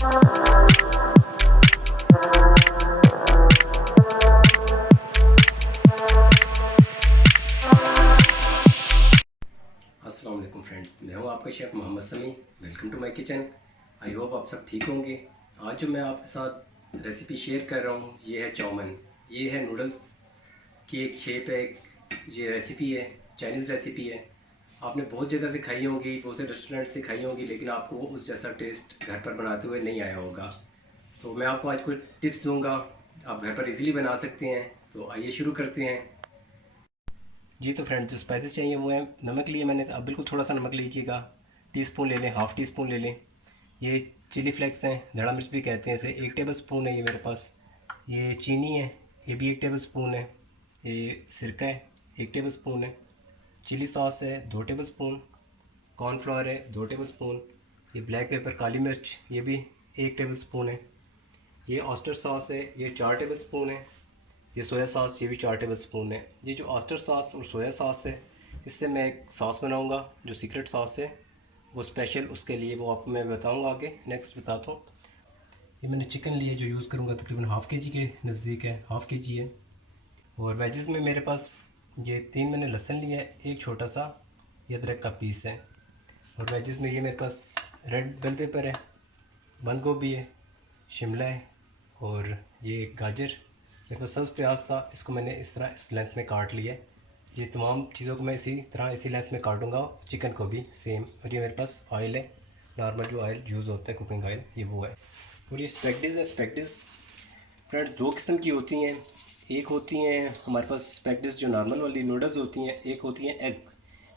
अस्सलाम वालेकुम फ्रेंड्स, मैं हूं आपका chef Mohammed Sami. Welcome to my kitchen. I hope आप सब ठीक होंगे। आज जो मैं आपके साथ रेसिपी शेयर कर रहा हूं ये है चाउमीन। ये है नूडल्स की एक शेप है, ये रेसिपी है, चाइनीज़ रेसिपी है। आपने बहुत जगह से खाई होंगी, बहुत से रेस्टोरेंट से खाई होंगी, लेकिन आपको उस जैसा टेस्ट घर पर बनाते हुए नहीं आया होगा। तो मैं आपको आज कुछ टिप्स दूँगा, आप घर पर इजीली बना सकते हैं। तो आइए शुरू करते हैं। जी तो फ्रेंड्स, जो स्पाइसेस चाहिए वो है, नमक लिए मैंने, अब बिल्कुल थोड़ा सा नमक लीजिएगा, टीस्पून ले लें, हाफ़ टी स्पून ले लें। ये चिली फ्लेक्स हैं, धड़ा मिर्च भी कहते हैं इसे, 1 टेबल स्पून है ये मेरे पास। ये चीनी है, ये भी 1 टेबल स्पून है। ये सिरका है, 1 टेबल स्पून है। चिली सॉस है 2 टेबल स्पून। कॉर्नफ्लोर है 2 टेबल स्पून। ये ब्लैक पेपर काली मिर्च, ये भी 1 टेबल स्पून है। ये ऑस्टर सॉस है, ये 4 टेबल स्पून है। ये सोया सॉस, ये भी 4 टेबल स्पून है। ये जो ऑस्टर सॉस और सोया सॉस है, इससे मैं एक सॉस बनाऊंगा जो सीक्रेट सॉस है, वो स्पेशल, उसके लिए वो आपको मैं बताऊंगा आगे, नेक्स्ट बताता हूँ। ये मैंने चिकन लिए जो यूज़ करूँगा, तकरीबन हाफ़ के जी के नज़दीक है, हाफ़ के जी है। और वेजेस में मेरे पास ये 3 मैंने लहसुन लिया है, एक छोटा सा ये अदरक का पीस है। और वेजेस में ये मेरे पास रेड बेल पेपर है, बंद गोभी है, शिमला है, और ये गाजर, मेरे पास सब्ज़ प्याज था, इसको मैंने इस तरह इस लेंथ में काट लिया है। ये तमाम चीज़ों को मैं इसी तरह इसी लेंथ में काटूंगा, चिकन को भी सेम। और ये मेरे पास ऑयल है, नॉर्मल जो ऑयल यूज़ होता है, कुकिंग ऑयल, ये वो है। और ये स्पेगडिस है। स्पेगडिस फ्रेंड्स 2 किस्म की होती हैं। एक होती हैं हमारे पास स्पेगडिस जो नॉर्मल वाली नूडल्स होती हैं, एक होती हैं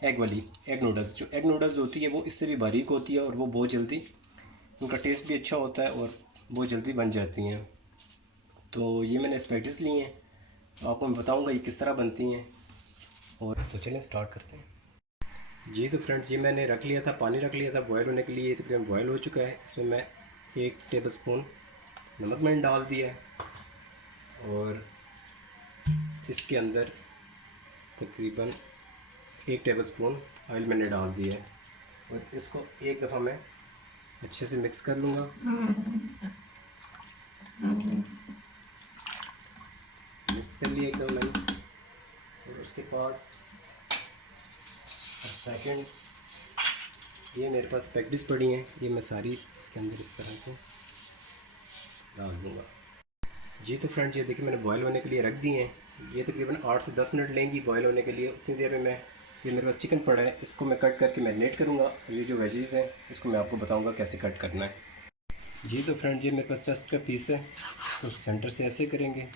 एग वाली, एग नूडल्स। जो एग नूडल्स होती है वो इससे भी बारीक होती है, और वो बहुत जल्दी, उनका टेस्ट भी अच्छा होता है और बहुत जल्दी बन जाती हैं। तो ये मैंने स्पेगडिस ली हैं, तो आपको मैं बताऊंगा ये किस तरह बनती हैं। और तो चलें स्टार्ट करते हैं। जी तो फ्रेंड्स, ये मैंने रख लिया था, पानी रख लिया था बॉयल होने के लिए। ये तकरीबन बॉयल हो चुका है। इसमें मैं 1 टेबल स्पून नमक मैंने डाल दिया है, और इसके अंदर तकरीबन 1 टेबल स्पून ऑयल मैंने डाल दिया है। और इसको एक दफ़ा मैं अच्छे से मिक्स कर लूँगा। मिक्स कर लिया एकदम मैंने। और उसके बाद सेकंड, ये मेरे पास स्पेगडिस पड़ी हैं, ये मैं सारी इसके अंदर इस तरह से डाल दूँगा। जी तो फ्रेंड्स, ये देखिए मैंने बॉयल होने के लिए रख दी हैं। ये तकरीबन 8 से 10 मिनट लेंगी बॉयल होने के लिए। उतनी देर में मैं, ये मेरे पास चिकन पड़ा है, इसको मैं कट करके मैरिनेट करूँगा। और ये जो वेजीज हैं इसको मैं आपको बताऊँगा कैसे कट करना है। जी तो फ्रेंड्स, ये मेरे पास चेस्ट का पीस है, तो सेंटर से ऐसे करेंगे,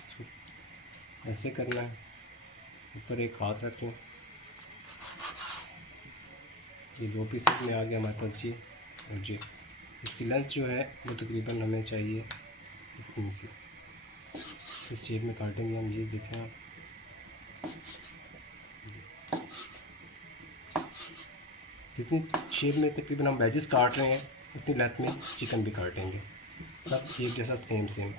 ऐसे करना है, ऊपर एक हाथ रखें। ये 2 पीसेस में आ गया हमारे पास जी। और जी इसकी लेंथ जो है वो तकरीबन हमें चाहिए इतनी सी, इस शेप में काटेंगे हम। ये देखें आप, जितनी शेप में तकरीबन हम वेजेस काट रहे हैं उतनी लेंथ में चिकन भी काटेंगे, सब एक जैसा सेम सेम।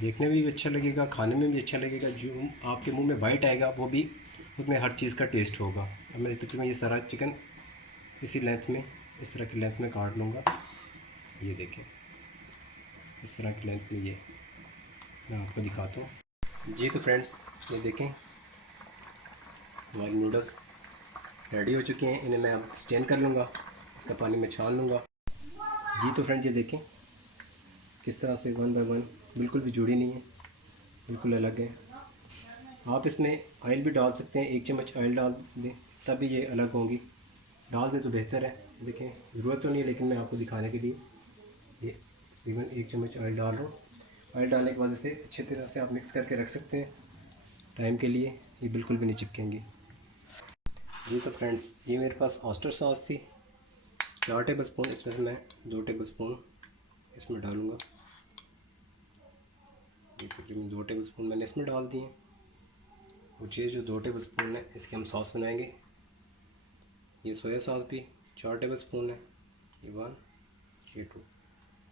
देखने में भी अच्छा लगेगा, खाने में भी अच्छा लगेगा, जो आपके मुंह में बाइट आएगा वो भी, उसमें हर चीज़ का टेस्ट होगा। अब मैं तकरीबन ये सारा चिकन इसी लेंथ में, इस तरह की लेंथ में काट लूँगा। ये देखें इस तरह की लेंथ में, ये मैं आपको दिखाता हूँ। जी तो फ्रेंड्स, ये देखें हमारी नूडल्स रेडी हो चुके हैं। इन्हें मैं अब स्टेन कर लूँगा, इसका पानी में छान लूँगा। जी तो फ्रेंड्स, ये देखें किस तरह से वन बाय वन, बिल्कुल भी जुड़ी नहीं है, बिल्कुल अलग है। आप इसमें ऑयल भी डाल सकते हैं, 1 चम्मच ऑयल डाल दें तभी ये अलग होंगी। डाल दें तो बेहतर है। देखें ज़रूरत तो नहीं है, लेकिन मैं आपको दिखाने के लिए ये तकरीबन 1 चम्मच ऑयल डाल रहा हूँ। ऑयल डालने के बाद इसे अच्छी तरह से आप मिक्स करके रख सकते हैं टाइम के लिए, ये बिल्कुल भी नहीं चिपकेंगी। जी तो फ्रेंड्स, ये मेरे पास ऑस्टर सॉस थी, 4 टेबल स्पून, इसमें से मैं 2 टेबल स्पून इसमें डालूँगा। ये तकरीबन 2 टेबल स्पून मैंने इसमें डाल दिए। और ये जो 2 टेबल स्पून है इसके हम सॉस बनाएंगे। ये सोया सॉस भी 4 टेबल स्पून है, ये 1, ये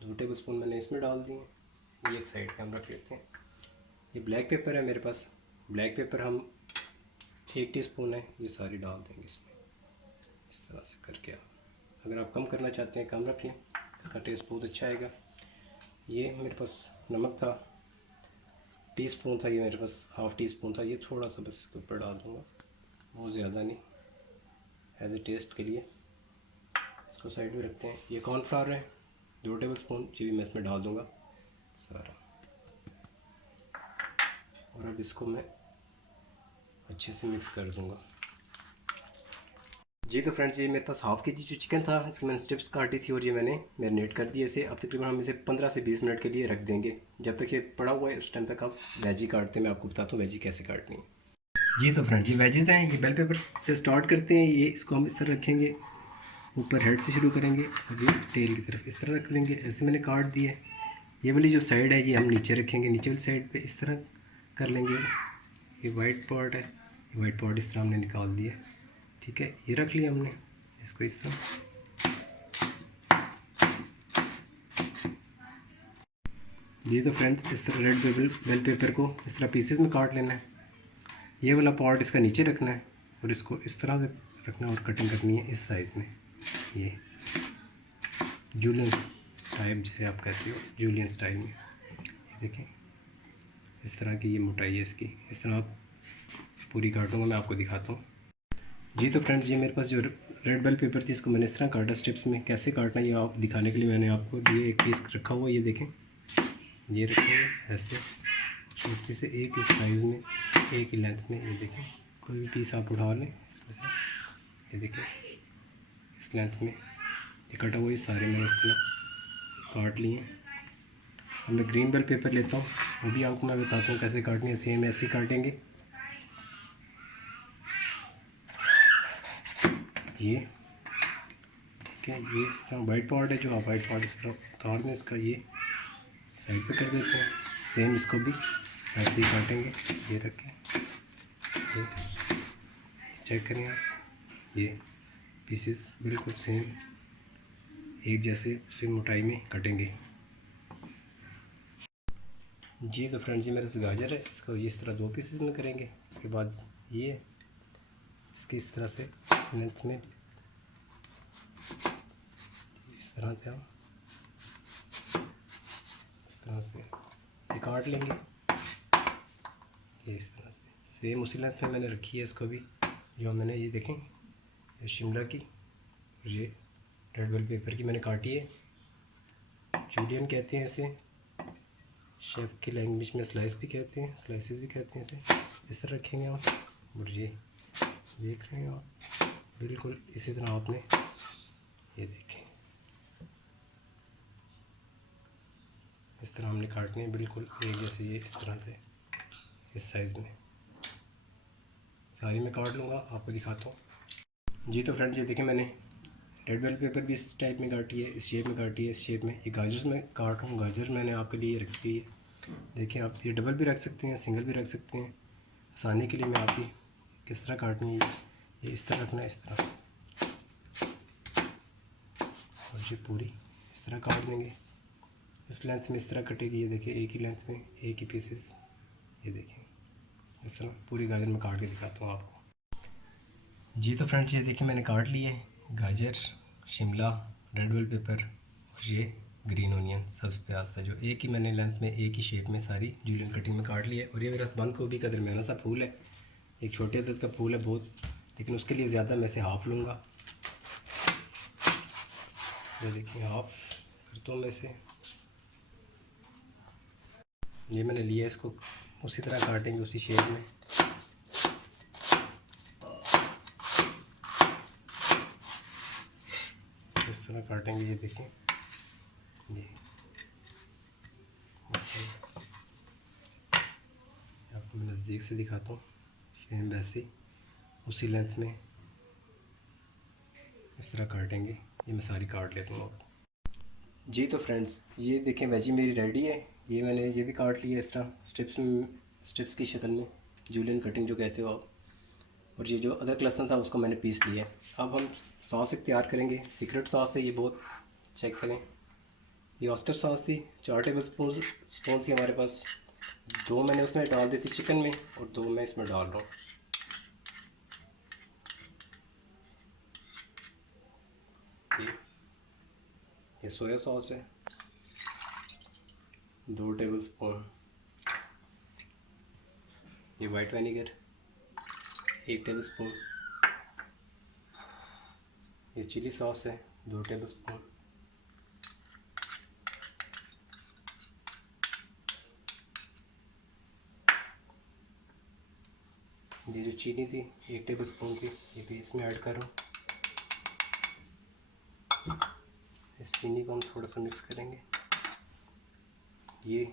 2 टेबल स्पून मैंने इसमें डाल दिए। ये एक साइड पे हम रख लेते हैं। ये ब्लैक पेपर है मेरे पास, ब्लैक पेपर हम 1 टीस्पून है, ये सारी डाल देंगे इसमें, इस तरह से करके। आप अगर आप कम करना चाहते हैं कम रख लें, इसका टेस्ट बहुत अच्छा आएगा। ये मेरे पास नमक था, टी स्पून था, ये मेरे पास हाफ़ टी स्पून था। ये थोड़ा सा बस इसके ऊपर डाल दूँगा, बहुत ज़्यादा नहीं, एज ए टेस्ट के लिए। इसको साइड में रखते हैं। ये कॉर्नफ्लावर है 2 टेबल स्पून, ये भी मैं इसमें डाल दूँगा सारा। और अब इसको मैं अच्छे से मिक्स कर दूँगा। जी तो फ्रेंड्स, ये मेरे पास हाफ़ के जी जो चिकन था, इसकी मैंने स्ट्रिप्स काटी थी और ये मैंने मैरिनेट कर दिया इसे। अब तकरीबन हम इसे 15 से 20 मिनट के लिए रख देंगे। जब तक ये पड़ा हुआ है उस टाइम तक आप वेजी काटते हैं। मैं आपको बताता हूँ वेजी कैसे काटनी है। जी तो फ्रेंड्स, ये वेजीज़ हैं, ये बेल पेपर से स्टार्ट करते हैं। ये इसको हम इस तरह रखेंगे, ऊपर हेड से शुरू करेंगे, अभी टेल की तरफ इस तरह रख लेंगे। ऐसे मैंने काट दिया है। ये वाली जो साइड है ये हम नीचे रखेंगे, नीचे वाली साइड पे इस तरह कर लेंगे। ये वाइट पार्ट है, ये वाइट पार्ट इस तरह हमने निकाल दिया। ठीक है, ये रख लिया हमने इसको इस तरह। ये तो फ्रेंड्स, इस तरह रेड बेल पेपर को इस तरह पीसेस में काट लेना है। ये वाला पार्ट इसका नीचे रखना है और इसको इस तरह से रखना है और कटिंग करनी है इस साइज़ में। ये जूलियन टाइप जिसे आप कहते हो, जूलियन स्टाइल में। ये देखें, इस तरह की ये मोटाई है इसकी। इस तरह आप पूरी काटूंगा, मैं आपको दिखाता हूँ। जी तो फ्रेंड्स, ये मेरे पास जो रेड बेल पेपर थी इसको मैंने इस तरह काटा स्ट्रिप्स में। कैसे काटना है ये आप दिखाने के लिए मैंने आपको ये एक पीस रखा हुआ, ये देखें, ये रखेंगे ऐसे छोटी से एक इस साइज़ में, एक ही लेंथ में। ये देखें, कोई भी पीस आप उठा लें इसमें से। ये देखें, इस लेंथ में ये कटा हुआ, ये सारे मैंने इस तरह काट लिए। अब मैं ग्रीन बेल पेपर लेता हूँ, वो भी आपको मैं बताता हूँ कैसे काटनी है। सेम ऐसे ही काटेंगे। ये ठीक है, ये इस तरह वाइट पार्ट है जो आप वाइट पार्ट इस तरह उतार दें, इसका ये साइड पे कर देते हैं। सेम इसको भी ऐसे ही काटेंगे। ये रखें, ये चेक करें आप, ये पीसेस बिल्कुल सेम एक जैसे सेम मोटाई में कटेंगे। जी तो फ्रेंड्स, ये मेरे पास गाजर है, इसको ये इस तरह 2 पीसेस में करेंगे। इसके बाद ये इसकी इस तरह से लेंथ में इस तरह से हम इस तरह से ये काट लेंगे। ये इस तरह से सेम उसी लेंथ में मैंने रखी है इसको भी, जो मैंने ये देखें, ये शिमला की और ये रेड बेल पेपर की मैंने काटी है। जूलियन कहते हैं इसे, शेफ की लैंग्वेज में स्लाइस भी कहते हैं, स्लाइसेस भी कहते हैं इसे। इस तरह रखेंगे आप और ये देख रहे हैं आप, बिल्कुल इसी तरह आपने ये देखें इस तरह हमने काटने हैं, बिल्कुल एक जैसे। ये इस तरह से इस साइज़ में सारी मैं काट लूँगा, आपको दिखाता हूँ। जी तो फ्रेंड्स, ये देखें, मैंने रेड बेल पेपर भी इस टाइप में काटी है, इस शेप में काटी है, इस शेप में। ये गाजर में काट रहा हूँ, गाजर मैंने आपके लिए रखी हुई है। देखिए, आप ये डबल भी रख सकते हैं, सिंगल भी रख सकते हैं। आसानी के लिए मैं आपकी किस तरह काटनी है, ये इस तरह रखना है, इस तरह, और ये पूरी इस तरह काट देंगे। इस लेंथ में इस तरह कटेगी। ये देखिए, एक ही लेंथ में एक ही पीसेस। ये देखिए, इस तरह पूरी गाजर में काट के दिखाता हूँ आपको। जी तो फ्रेंड्स, ये देखिए मैंने काट लिए गाजर, शिमला, रेड बेल पेपर और ये ग्रीन ऑनियन, सब्ज़ प्याज था, जो एक ही मैंने लेंथ में एक ही शेप में सारी जूलियन कटिंग में काट लिया। और ये मेरा बंद गोभी का दरमियाना सा फूल है, एक छोटे अदद का फूल है बहुत, लेकिन उसके लिए ज़्यादा मैं से हाफ़ लूँगा। ये देखिए, हाफ़ करता हूँ मैं इसे। ये मैंने लिया, इसको उसी तरह काटेंगे, उसी शेप में। इस तरह काटेंगे। ये देखें, ये आपको मैं नज़दीक से दिखाता हूँ। सेम वैसे ही उसी लेंथ में इस तरह काटेंगे। ये मैं सारी काट लेता हूँ अब। जी तो फ्रेंड्स, ये देखें वेजी मेरी रेडी है। ये मैंने ये भी काट लिया इस तरह स्ट्रिप्स की शक्ल में, जूलियन कटिंग जो कहते हो आप। और ये जो अदरक लहसुन था उसको मैंने पीस लिया है। अब हम सॉस एक तैयार करेंगे, सीक्रेट सॉस है ये बहुत, चेक करें। ये ऑस्टर सॉस थी, 4 टेबल स्पून थी हमारे पास। 2 मैंने उसमें डाल दी थी चिकन में और 2 मैं इसमें डाल रहा हूँ। ये सोया सॉस है, 2 टेबल स्पून ये वाइट विनेगर, 1 टेबल स्पून ये चिली सॉस है, 2 टेबल स्पून ये जो चीनी थी 1 टेबल स्पून की, ये भी इसमें ऐड करो। इस चीनी को हम थोड़ा सा मिक्स करेंगे। ये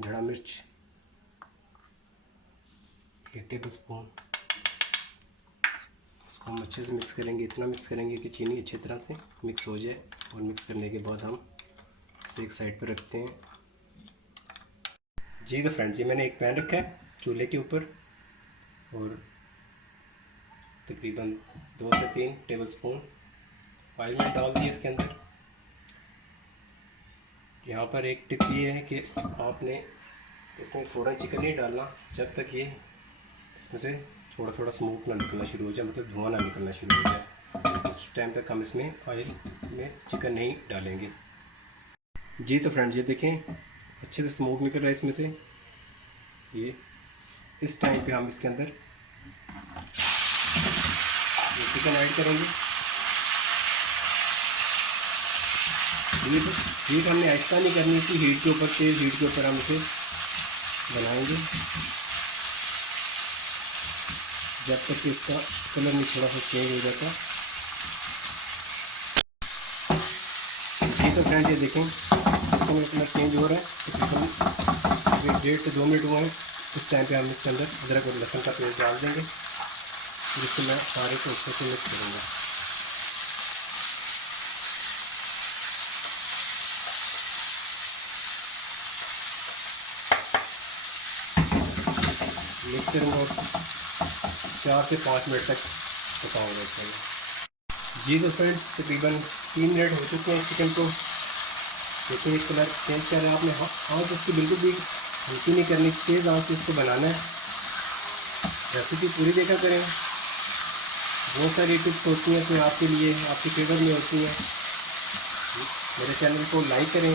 जड़ा मिर्च 1 टेबल स्पून, इसको हम अच्छे से मिक्स करेंगे। इतना मिक्स करेंगे कि चीनी अच्छी तरह से मिक्स हो जाए, और मिक्स करने के बाद हम इसे एक साइड पर रखते हैं। जी तो फ्रेंड्स, ये मैंने एक पैन रखा है चूल्हे के ऊपर, और तकरीबन 2 से 3 टेबल स्पून ऑयल मैंने डाल दिया इसके अंदर। यहाँ पर एक टिप ये है कि आपने इसमें फ़ौरन चिकन नहीं डालना जब तक ये इसमें से थोड़ा थोड़ा स्मोक ना निकलना शुरू हो जाए, मतलब धुआं ना निकलना शुरू हो जाए। उस टाइम तक हम इसमें ऑयल में चिकन नहीं डालेंगे। जी तो फ्रेंड्स, ये देखें अच्छे से स्मोक निकल रहा है इसमें से। ये इस टाइम पे हम इसके अंदर ये चिकन ऐड करेंगे। हीट हमने ऐसा नहीं करनी थी, हीट के ऊपर, तेज़ हीट के ऊपर हम इसे बनाएंगे जब तक कि इसका कलर नहीं थोड़ा सा चेंज हो जाता। जी तो फ्रेंड्स, ये देखें इसमें कलर चेंज हो रहा है, तकरीबन 1.5 से 2 मिनट हुए हैं। इस टाइम पे हम इसके अंदर अदरक और लहसुन का पेस्ट डाल देंगे, जिससे मैं सारे को अच्छे से मिक्स करूँगा। मिक्स करूँगा और 4 से 5 मिनट तक पकाऊँगा इसमें। जी तो फ्रेंड्स, तकरीबन 3 मिनट हो चुके हैं चिकन को। देखिए कलर चेंज कर रहा है। आपने आँच इसकी बिल्कुल भी हल्की नहीं करनी, तेज़ आँच से इसको बनाना है। रेसिपी पूरी देखा करें, बहुत सारी टिप्स होती हैं इसमें आपके लिए, आपके फेवर में होती हैं। मेरे चैनल को लाइक करें,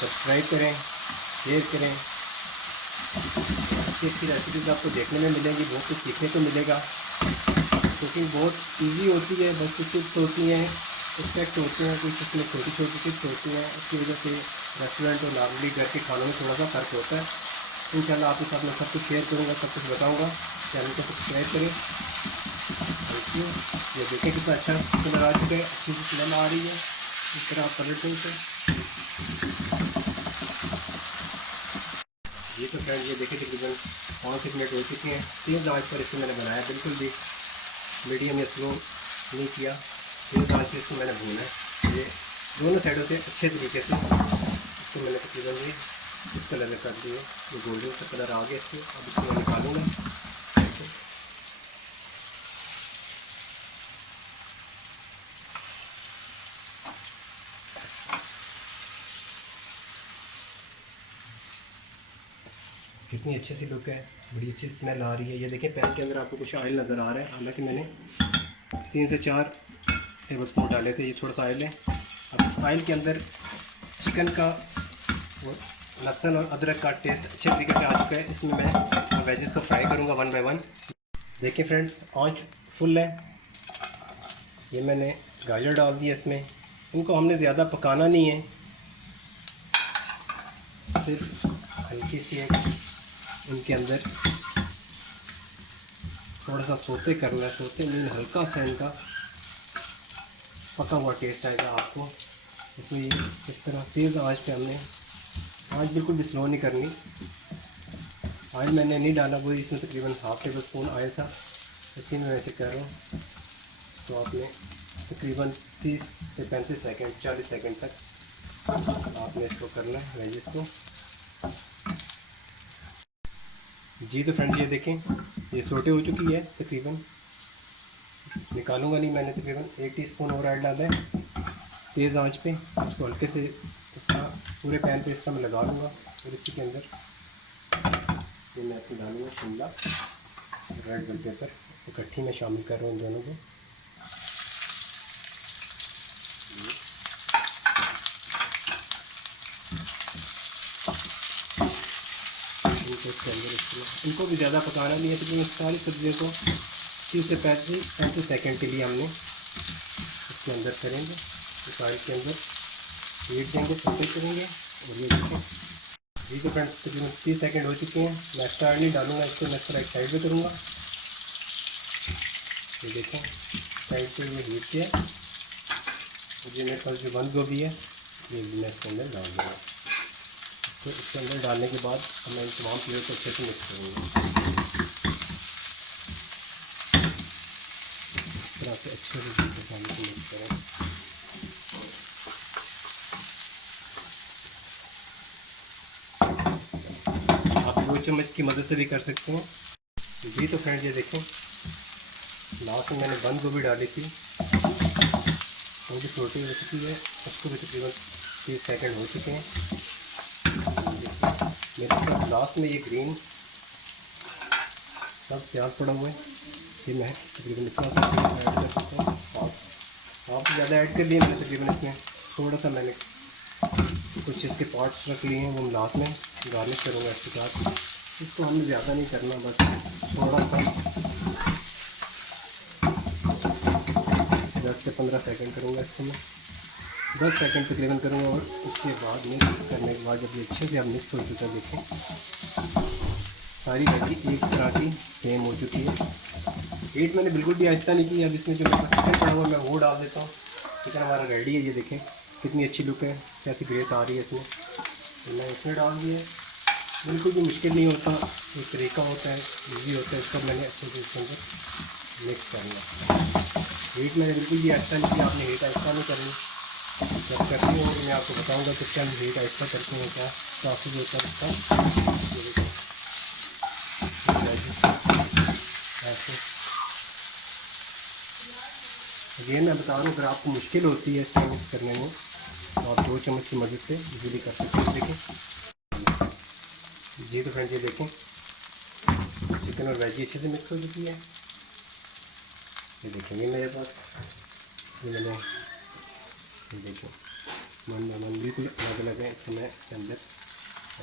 सब्सक्राइब करें, शेयर करें। अच्छी अच्छी रेसिपीज़ आपको देखने में मिलेंगी, बहुत कुछ सीखने को मिलेगा। कुकिंग बहुत इजी होती है, बस कुछ टिप्स होती हैं, एक्सपेक्ट होते हैं, कुछ इसमें छोटी छोटी टिप्स होती हैं। इसकी वजह से रेस्टोरेंट और नॉर्मली घर के खानों में थोड़ा सा फ़र्क होता है। इंशाल्लाह आपके साथ मैं सब कुछ शेयर करूँगा, सब कुछ बताऊँगा। चैनल को सब्सक्राइब करें। Thank you. ये देखें कितना अच्छा कलर आ चुका है, अच्छी सी स्मेल आ रही है। इस तरह आप पलट दें। ये तो फ्रेंड, ये देखिए तकरीबन 5 मिनट हो चुके हैं। तेज़ आंच पर इसको मैंने बनाया, बिल्कुल भी मीडियम या स्लो नहीं किया, तेज़ आंच पर इसको मैंने भूना है। ये दोनों साइडों से अच्छे तरीके से इसको मैंने तकरीबन ये इस कलर में कर दिए। ये गोल्डन सा कलर आ गया इसको। अब इसको मैं निकालूँगा। कितनी अच्छी सी लुक है, बड़ी अच्छी स्मेल आ रही है। ये देखें पैन के अंदर आपको कुछ ऑयल नज़र आ रहा है, हालांकि मैंने 3 से 4 टेबल स्पून डाले थे। ये थोड़ा सा ऑयल है। अब इस ऑयल के अंदर चिकन का और लहसुन और अदरक का टेस्ट अच्छे तरीके से आ चुका है। इसमें मैं वेजेस को फ्राई करूँगा 1 बाय 1। देखिए फ्रेंड्स, आंच फुल है। ये मैंने गाजर डाल दिया इसमें। इनको हमने ज़्यादा पकाना नहीं है, सिर्फ हल्की सी एक इनके अंदर थोड़ा सा सोते करना है। सोते नहीं, हल्का सा इनका पका हुआ टेस्ट आएगा आपको इसमें। ये इस तरह तेज़ आंच पे हमने, आंच बिल्कुल भी स्लो नहीं करनी। ऑयल मैंने नहीं डाला, वो इसमें तकरीबन ½ टेबल स्पून ऑयल था, इसी में वैसे कर रहा हूँ। तो आपने तकरीबन 30 से 35 सेकंड, 40 सेकंड तक आपने इसको करना है वेजिस को। जी तो फ्रेंड्स, ये देखें ये सोटे हो चुकी है तकरीबन। निकालूंगा नहीं, मैंने तकरीबन 1 टीस्पून और ऐड डाला है तेज़ आंच पे। इसको हल्के से इसका पूरे पैन पे इसका मैं लगा लूँगा। और इसी के अंदर ये मैं इसमें डालूँगा शिमला रेड बेल पेपर, इकट्ठी में शामिल कर रहा हूँ इन दोनों को। इसमें। इनको भी ज़्यादा पकाना नहीं है, तो सारी सब्जियों को 30 से 35 सेकेंड के लिए हमने इसके अंदर करेंगे, सारी के अंदर हीट देंगे, सब्जी करेंगे। और ये देखें, ये तो फ्रेंड्स तकरीबन 30 सेकेंड हो चुके हैं। मैं एक्स्ट्रा नहीं डालूंगा इसको, मैं थोड़ा एक साइड पे करूँगा। ये देखें साइड पे ये हीट किया। ये मेरे पास जो बंद गोभी है ये मैं इसके अंदर डाल दूँगा। तो इसके अंदर डालने के बाद मैं इन तमाम चीज़ों को अच्छे से मिक्स करूँगा। इस तरह से अच्छे से पानी को मिक्स करें। आप 2 चम्मच की मदद से भी कर सकते हैं। जी तो फ्रेंड ये देखें, लास्ट में मैंने बंद गोभी डाली थी, वो भी छोटी हो चुकी है। उसको भी तकरीबन 30 सेकेंड हो चुके हैं। मेरे पास लास्ट में ये ग्रीन सब प्याज पड़ा हुआ है, ये मैं तकरीबन इतना सा ऐड कर सकता हूँ। आप ज़्यादा ऐड कर लिए, मैंने तकरीबन इसमें थोड़ा सा मैंने कुछ इसके पार्ट्स रख लिए हैं, वो लास्ट में गार्निश करूँगा इसके साथ। इसको हमें ज़्यादा नहीं करना, बस थोड़ा सा 10 से 15 सेकंड करूँगा इसको मैं, 10 सेकंड तकरीबन करूँगा। और उसके बाद मिक्स करने के बाद जब ये अच्छे से अब मिक्स हो चुका है, देखें सारी सब्जी एक तरह की सेम हो चुकी है। हीट मैंने बिल्कुल भी आहिस्ता नहीं की। अब इसमें जो मेरे पास चिकन पड़ा हुआ है मैं वो डाल देता हूँ। चिकन हमारा रेडी है, ये देखें कितनी अच्छी लुक है, कैसी ग्रेस आ रही है इसमें। तो मैं इसमें डाल दिया। बिल्कुल भी मुश्किल नहीं होता, एक तरीका होता है, ईजी होता है। इसको मैंने अच्छे से इसके अंदर मिक्स करना। हीट मैंने बिल्कुल भी आहिस्ता नहीं किया, आपने हीट आहिस्ता नहीं करनी। जब करती हूँ तो मैं आपको बताऊँगा कि क्या हीट आहिस्ता करते हैं, क्या प्रोसेस होता है इसका। ऐसे ये मैं बता रहा हूँ, अगर आपको मुश्किल होती है इसमें मिक्स करने में तो आप 2 चम्मच की मदद से इजीली कर सकते हैं। देखें जी तो फ्रेंड ये देखें चिकन और वेजी अच्छे से मिक्स हो चुकी है। ये देखें ये मेरे पास ये मैंने ये देखें मन बिल्कुल अलग अलग है। इसको मैं इसके अंदर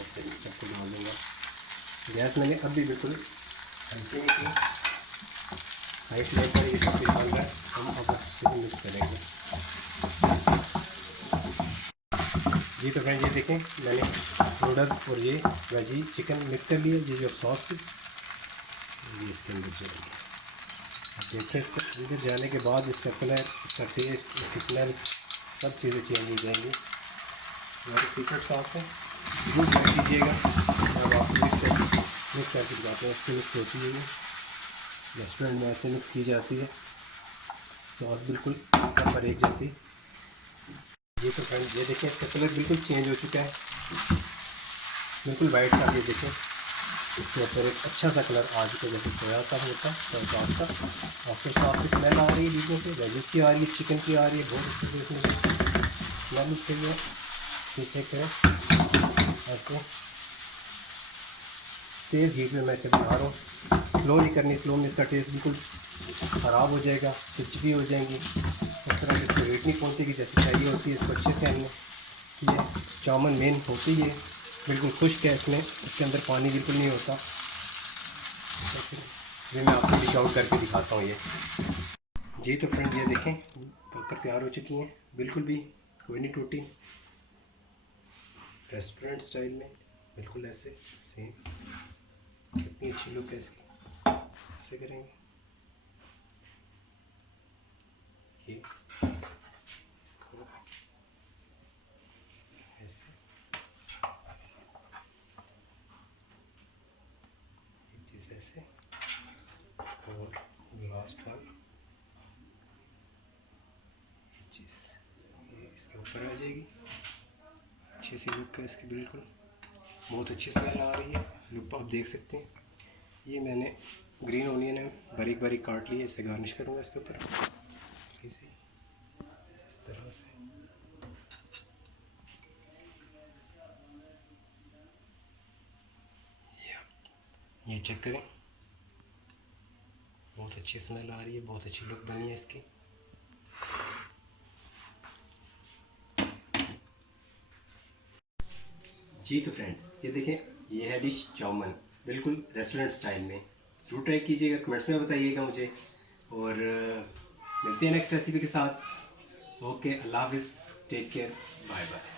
ऐसे सबको डाल दूँगा। गैस मैंने अब भी बिल्कुल हल्की नहीं की, हाई फ्लेम पर ये सब डाल रहा है। हम अब अच्छे से मिक्स करेंगे। जी तो फ्रेंड ये देखें मैंने नूडल्स और ये वेजी चिकन मिक्स कर लिया। ये जो सॉस थी ये इसके अंदर चलेगी। अब देखें इसके अंदर जाने के बाद इसका कलर, इसका टेस्ट, इसकी स्मेल सब चीज़ें चेंज हो जाएंगी। हमारी सीक्रेट सॉस है, यूज़ कर कीजिएगा। अब आप मिक्स करके दिखाते हैं, इससे मिक्स होती है। रेस्टोरेंट में ऐसे मिक्स की जाती है सॉस, बिल्कुल सब पर एक जैसी। ये तो फ्रेंड ये देखें इसका कलर बिल्कुल चेंज हो चुका है, बिल्कुल वाइट था। ये देखें इसके ऊपर एक अच्छा सा कलर आ चुका है, जैसे सोया का होता है सॉस का। और फिर सॉस की स्मेल आ रही है बीच में से, वेजिस की आ रही है, चिकन की आ रही है, बहुत अच्छे से इसमें स्मेल उसके लिए ठीक है। ऐसे तेज़ हीट में मैं इसे बना रहा हूँ, स्लो नहीं करनी। स्लो में इसका टेस्ट बिल्कुल ख़राब हो जाएगा, चिपचिपी हो जाएंगी। इस तरह से इसको हीट नहीं पहुँचेगी जैसे चाहिए होती है। इसको अच्छे से हमने किया। चाउमीन मेन होती है बिल्कुल खुश्क है, इसमें इसके अंदर पानी बिल्कुल नहीं होता। ये मैं आपको डिश आउट करके दिखाता हूँ। ये जी तो फ्रेंड ये देखें पककर तैयार हो चुकी हैं, बिल्कुल भी कोई नहीं टूटी, रेस्टोरेंट स्टाइल में बिल्कुल ऐसे सेम। कितनी अच्छी लुक है इसकी। ऐसे करेंगे ये, इसको ऐसे, ये चीज़ ऐसे, और लास्ट वन ये चीज़ ये इसके ऊपर आ जाएगी। अच्छी सी लुक है इसकी, बिल्कुल बहुत अच्छी स्मेल आ रही है। लुक आप देख सकते हैं। ये मैंने ग्रीन ओनियन है बारीक बारीक काट लिया, इससे गार्निश करूँगा इसके ऊपर इसी इस तरह से। ये चेक करें, बहुत अच्छी स्मेल आ रही है, बहुत अच्छी लुक बनी है इसकी। जी तो फ्रेंड्स ये देखें ये है डिश चाउमीन। बिल्कुल रेस्टोरेंट स्टाइल में। ज़रूर ट्राई कीजिएगा, कमेंट्स में बताइएगा मुझे। और मिलते हैं नेक्स्ट रेसिपी के साथ। ओके, अल्लाह हाफिज़, टेक केयर, बाय बाय।